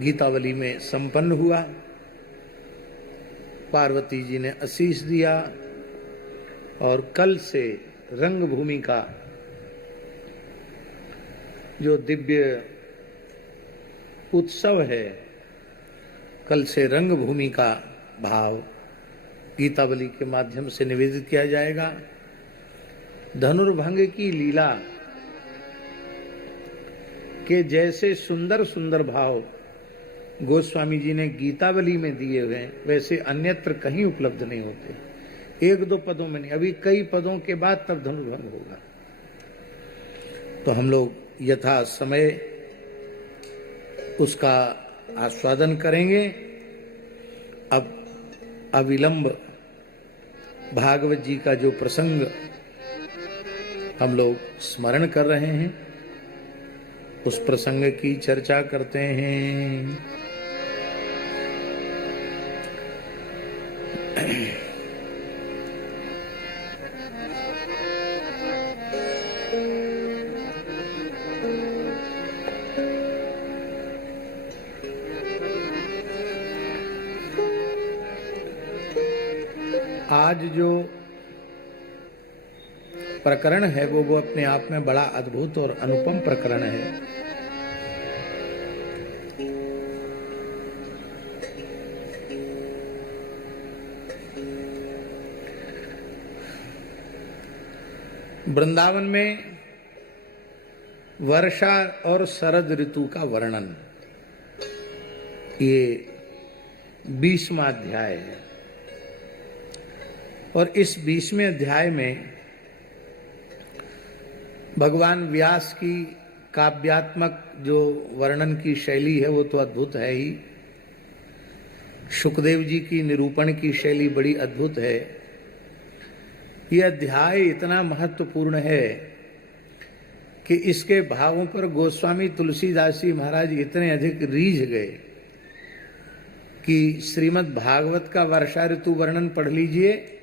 गीतावली में संपन्न हुआ। पार्वती जी ने आशीष दिया और कल से रंगभूमि का जो दिव्य उत्सव है, कल से रंगभूमि का भाव गीतावली के माध्यम से निवेदित किया जाएगा। धनुर्भंग की लीला के जैसे सुंदर सुंदर भाव गोस्वामी जी ने गीतावली में दिए हुए हैं, वैसे अन्यत्र कहीं उपलब्ध नहीं होते। एक दो पदों में नहीं, अभी कई पदों के बाद तब धनुर्भंग होगा। तो हम लोग यथा समय उसका आस्वादन करेंगे। अब अविलंब भागवत जी का जो प्रसंग हम लोग स्मरण कर रहे हैं, उस प्रसंग की चर्चा करते हैं। आज जो प्रकरण है वो अपने आप में बड़ा अद्भुत और अनुपम प्रकरण है। वृंदावन में वर्षा और शरद ऋतु का वर्णन, ये 20वां अध्याय है। और इस 20वें अध्याय में भगवान व्यास की काव्यात्मक जो वर्णन की शैली है वो तो अद्भुत है ही। शुकदेव जी की निरूपण की शैली बड़ी अद्भुत है। यह अध्याय इतना महत्वपूर्ण है कि इसके भावों पर गोस्वामी तुलसीदास जी महाराज इतने अधिक रीझ गए कि श्रीमद् भागवत का वर्षा ऋतु वर्णन पढ़ लीजिए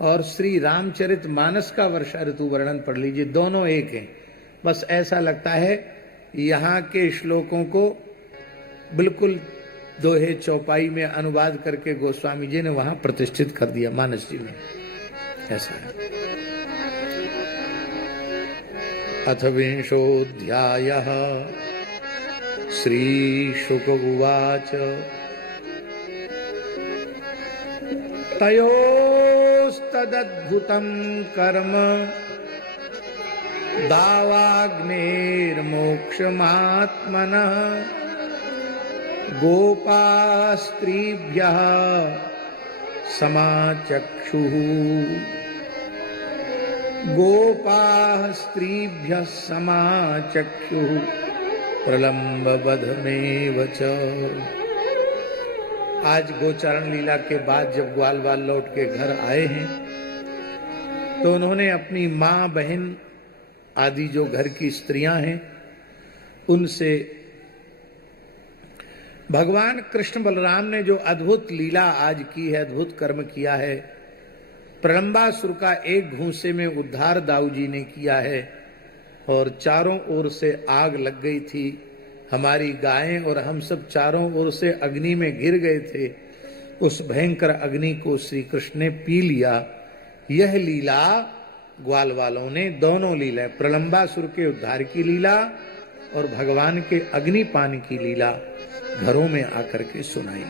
और श्री रामचरित मानस का वर्षा ऋतु वर्णन पढ़ लीजिए, दोनों एक हैं। बस ऐसा लगता है यहाँ के श्लोकों को बिल्कुल दोहे चौपाई में अनुवाद करके गोस्वामी जी ने वहां प्रतिष्ठित कर दिया मानस जी में, ऐसा है। अथ विंशोऽध्यायः श्रीशुक उवाच तयोस्तदद्भुतं कर्म दावाग्नेर्मोक्षमात्मनः गोपास्त्रीभ्यः समाचक्षुः गोपाः स्त्रीभ्यः समाचक्षुः प्रलम्बबधमेव च। आज गोचारण लीला के बाद जब ग्वाल बाल लौट के घर आए हैं तो उन्होंने अपनी माँ बहन आदि जो घर की स्त्रियां हैं उनसे भगवान कृष्ण बलराम ने जो अद्भुत लीला आज की है, अद्भुत कर्म किया है, प्रलंबासुर का एक घूंसे में उद्धार दाऊ जी ने किया है और चारों ओर से आग लग गई थी। हमारी गायें और हम सब चारों ओर से अग्नि में घिर गए थे। उस भयंकर अग्नि को श्री कृष्ण ने पी लिया। यह लीला ग्वाल वालों ने, दोनों लीला, प्रलंबासुर के उद्धार की लीला और भगवान के अग्निपान की लीला घरों में आकर के सुनाई।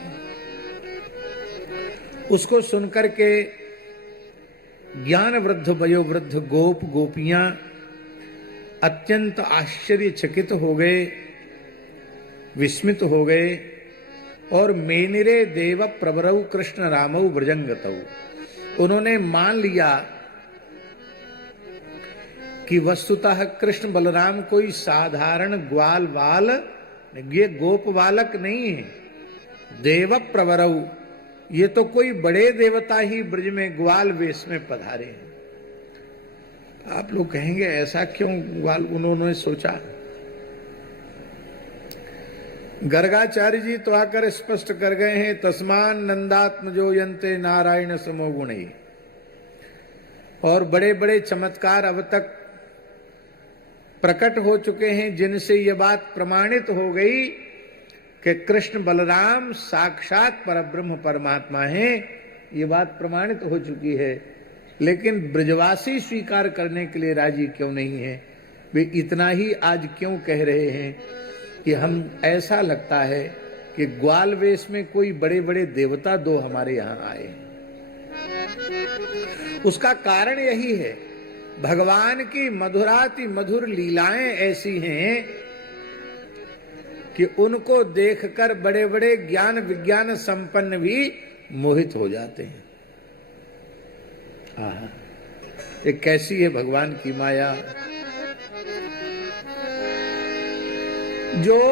उसको सुनकर के ज्ञान वृद्ध वयोवृद्ध गोप गोपियां अत्यंत आश्चर्यचकित हो गए, विस्मित हो गए और मेनिरे देव प्रवरऊ कृष्ण रामऊ ब्रजंगतऊ। उन्होंने मान लिया कि वस्तुतः कृष्ण बलराम कोई साधारण ग्वाल बाल, ये गोप बालक नहीं है। देव प्रवरऊ, ये तो कोई बड़े देवता ही ब्रज में ग्वाल वेश में पधारे हैं। आप लोग कहेंगे ऐसा क्यों ग्वाल उन्होंने सोचा? गर्गाचार्य जी तो आकर स्पष्ट कर गए हैं, तस्मान नंदात्मजो यन्ते नारायण समो गुणे। और बड़े बड़े चमत्कार अब तक प्रकट हो चुके हैं जिनसे यह बात प्रमाणित हो गई कि कृष्ण बलराम साक्षात परब्रह्म परमात्मा हैं, ये बात प्रमाणित हो चुकी है। लेकिन ब्रजवासी स्वीकार करने के लिए राजी क्यों नहीं है? वे इतना ही आज क्यों कह रहे हैं कि हम, ऐसा लगता है कि ग्वाल वेश में कोई बड़े बड़े देवता दो हमारे यहां आए हैं। उसका कारण यही है, भगवान की मधुराति मधुर लीलाएं ऐसी हैं कि उनको देखकर बड़े बड़े ज्ञान विज्ञान संपन्न भी मोहित हो जाते हैं। हाँ, ये कैसी है भगवान की माया। जो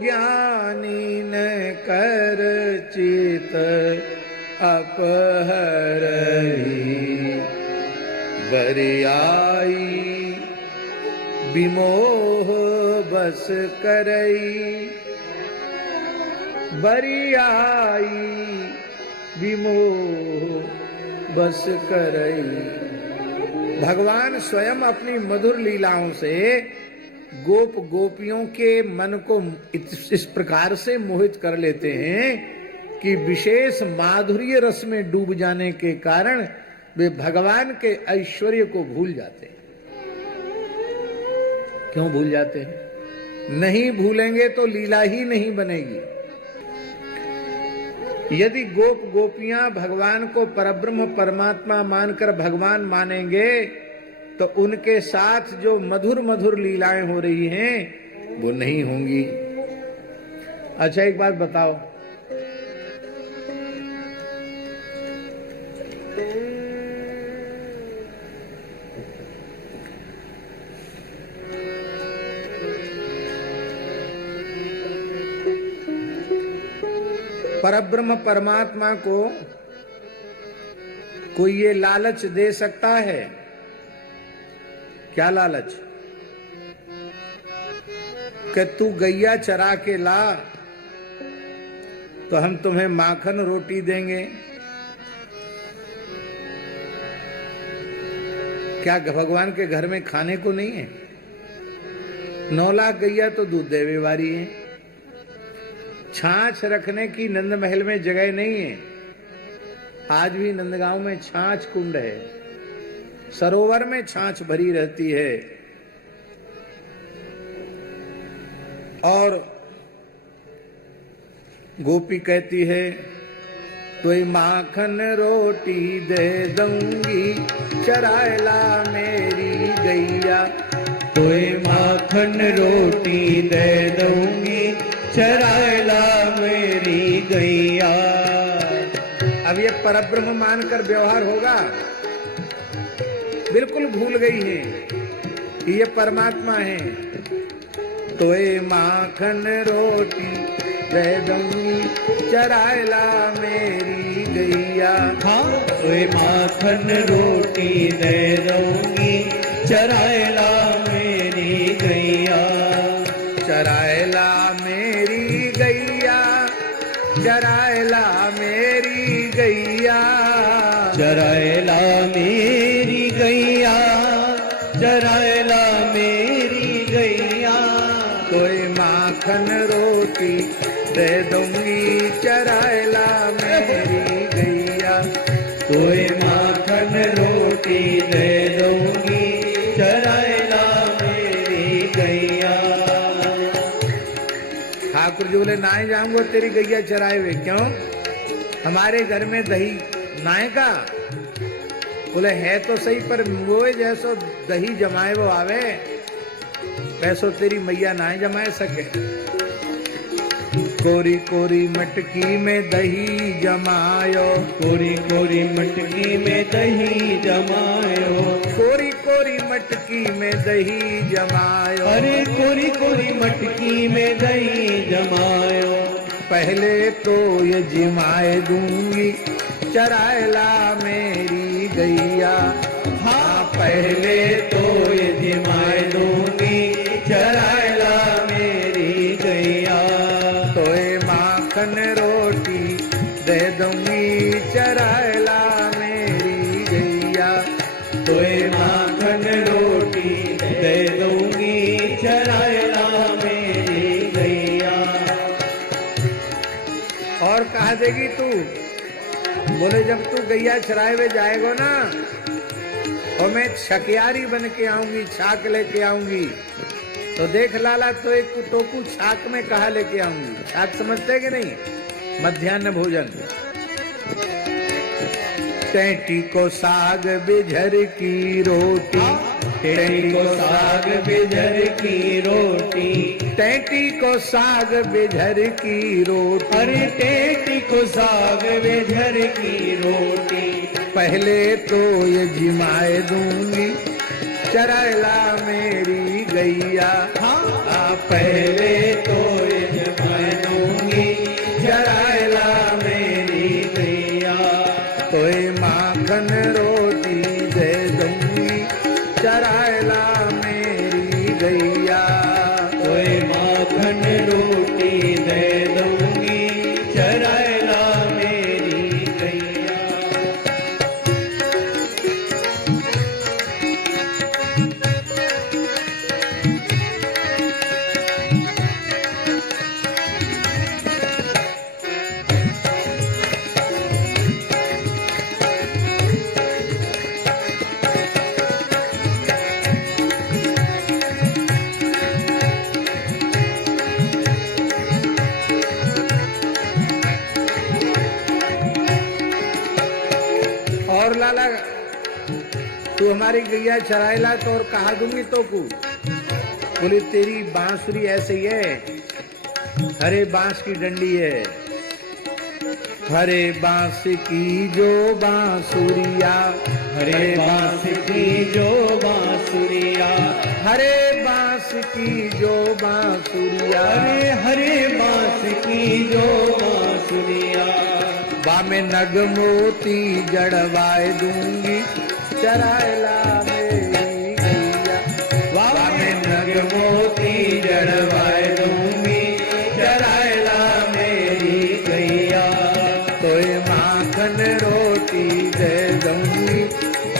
ज्ञानी न कर चित अपहरई, बरियाई विमोह बस करई, बरियाई विमोह बस करई। भगवान स्वयं अपनी मधुर लीलाओं से गोप गोपियों के मन को इस प्रकार से मोहित कर लेते हैं कि विशेष माधुर्य रस में डूब जाने के कारण वे भगवान के ऐश्वर्य को भूल जाते हैं। क्यों भूल जाते हैं? नहीं भूलेंगे तो लीला ही नहीं बनेगी। यदि गोप गोपियां भगवान को परब्रह्म परमात्मा मानकर भगवान मानेंगे तो उनके साथ जो मधुर मधुर लीलाएं हो रही हैं वो नहीं होंगी। अच्छा, एक बात बताओ, परब्रह्म परमात्मा को कोई ये लालच दे सकता है? क्या लालच? कि तू गैया चरा के ला तो हम तुम्हें माखन रोटी देंगे। क्या भगवान के घर में खाने को नहीं है? 9 लाख गैया तो दूध देवे वाली है। छाछ रखने की नंद महल में जगह नहीं है। आज भी नंदगांव में छाछ कुंड है, सरोवर में छाछ भरी रहती है। और गोपी कहती है, कोई माखन रोटी दे दूंगी, चरायला मेरी गैया। कोई माखन रोटी दे दूंगी, चरायला मेरी गैया। अब ये परब्रह्म मानकर व्यवहार होगा? बिल्कुल भूल गई है कि ये परमात्मा है। तो ये माखन रोटी दे दूंगी, चरायला मेरी गैया। हाँ, कोई माखन रोटी दे दूंगी, चरायला मेरी गैया। चरायला मेरी गैया, चरायला मेरी गैया। चरायला मेरी गैया, चरायला मेरी गैया। कोई माखन रोटी दे दूंगी, चरायला मेरी गैया। कोई माखन रोटी दे दूंगी, चरायला मेरी गैया। ठाकुर जी बोले, नाए जाऊंगा तेरी गैया चराए हुए। क्यों? हमारे घर में दही नाए का? बोले है तो सही, पर वो जैसो दही जमाए वो आवे, वैसो तेरी मैया नाए जमाए सके। कोरी कोरी मटकी में दही जमायो, कोरी कोरी मटकी में दही जमायो। कोरी कोरी मटकी में दही जमायो। अरे कोरी कोरी मटकी में दही जमायो। पहले तो ये जिमाए दूंगी, चरायला मेरी गैया। हाँ, पहले तो ये जिमाए दूंगी, चरायला मेरी गैया। तो ये माखन रोटी दे दूंगी, चरायला मेरी गैया। तो ये माखन रोटी दे दूंगी, चरायला मेरी गैया। और कहा देगी तू, बोले जब तू गैया चराए हुए जाएगा ना, और मैं छकियारी बन के आऊंगी, छाक लेके आऊंगी, तो देख लाला तो एक टोकू छाक में कहा लेके आऊंगी। छाक समझते कि नहीं? मध्याह्न भोजन। टेटी को साग बिझर की रोटी, टेटी को साग बिझर की रोटी, टेटी को साग बिझर की रोटी, अरे टेटी को साग बिझर की रोटी। पहले तो ये जिमाए दूंगी, चरायला मेरी गैया। हाँ, पहले तो ये जिमाए दूंगी, चरायला मेरी गैया। तोय माखन रोटी दे दूंगी, चरायला मेरी गैया। तोय माखन रोटी दे दूंगी, चरायला मेरी गैया। और लाला तू हमारी गैया चरायला तो और कहा दूंगी तो को, बोले तेरी बांसुरी ऐसे ही है, हरे बांस की डंडी है, हरे बांस की जो बांसुरिया, हरे बांस की जो बांसुरिया, हरे बांस की जो बांसुरिया, अरे हरे बांस की जो बांसुरिया। बामे नग मोती जड़वाए दूंगी, चरायला मेरी गैया। बामे नग मोती जड़वाए दूंगी, चरायला मेरी गैया। तोय माखन रोटी दे दूंगी,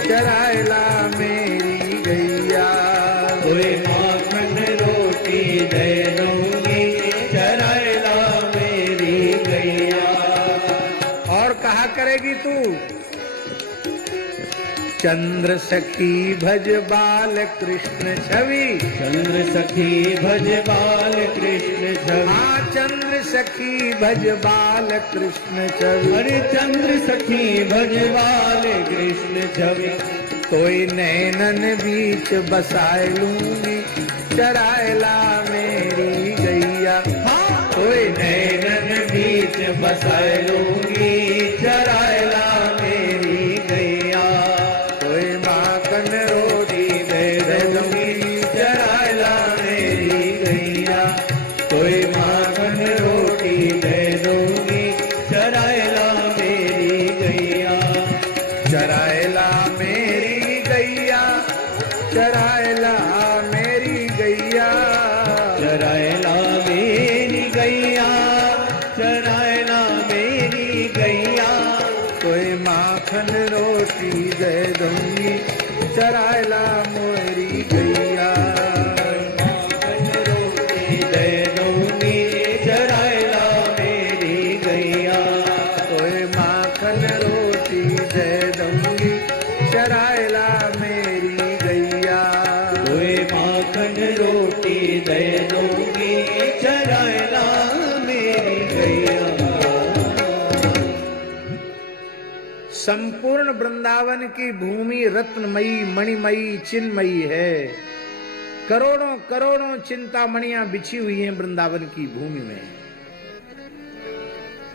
चरायला मेरी गैया। तोय माखन रोटी दे दूंगी, चरायला मेरी गैया। और कहा करेगी तू, चंद्र सखी भज बाल कृष्ण छवि, चंद्र सखी भज बाल कृष्ण छवि। हाँ चंद्र सखी भज बाल कृष्ण छवि, अरे चंद्र सखी भज बाल कृष्ण छवि। तोय नैनन बीच बसाए लूंगी, चरायला मेरी गैया। हाँ, तोय नैनन बीच बसाए लूंगी, चरायला मेरी गैया। तोय माखन रोटी दे दूंगी, चरायला मेरी गैया। तोय माखन रोटी दे दूंगी, चरायला मेरी गैया। चरायला मेरी गैया, चरायला मेरी गैया। चरायला मेरी गैया, चरायला मेरी गैया। तोय माखन रोटी दे दूंगी, चरायला मेरी गैया। माखन रोटी दे दूंगी, चरायला मेरी गैया। तोय माखन रोटी दे दूंगी, चरायला मेरी गैया। तोय माखन रोटी दे दूंगी, चरायला मेरी गैया। संपूर्ण वृंदावन की भूमि रत्नमयी, मणिमयी, चिन्मयी है। करोड़ों करोड़ों चिंतामणियां बिछी हुई हैं वृंदावन की भूमि में।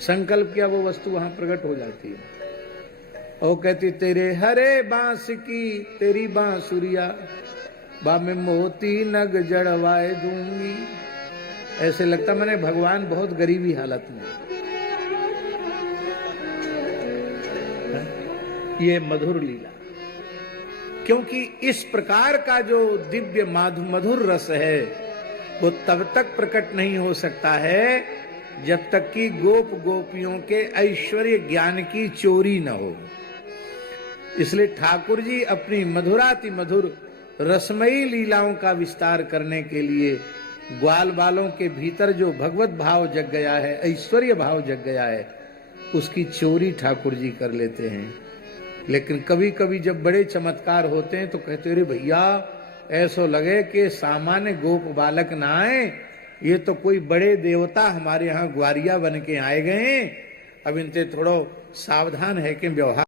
संकल्प किया वो वस्तु वहां प्रकट हो जाती है और कहती, तेरे हरे बांस की तेरी बांसुरिया, बा में मोती नग जड़वाए दूंगी। ऐसे लगता मैंने भगवान बहुत गरीबी हालत में। ये मधुर लीला, क्योंकि इस प्रकार का जो दिव्य मधुर रस है वो तब तक प्रकट नहीं हो सकता है जब तक कि गोप गोपियों के ऐश्वर्य ज्ञान की चोरी न हो। इसलिए ठाकुर जी अपनी मधुराति मधुर रसमयी लीलाओं का विस्तार करने के लिए ग्वाल बालों के भीतर जो भगवत भाव जग गया है, ऐश्वर्य भाव जग गया है, उसकी चोरी ठाकुर जी कर लेते हैं। लेकिन कभी कभी जब बड़े चमत्कार होते हैं तो कहते रे भैया, ऐसो लगे कि सामान्य गोप बालक ना आए, ये तो कोई बड़े देवता हमारे यहाँ ग्वारिया बन के आए गए। अब इनसे थोड़ो सावधान है कि व्यवहार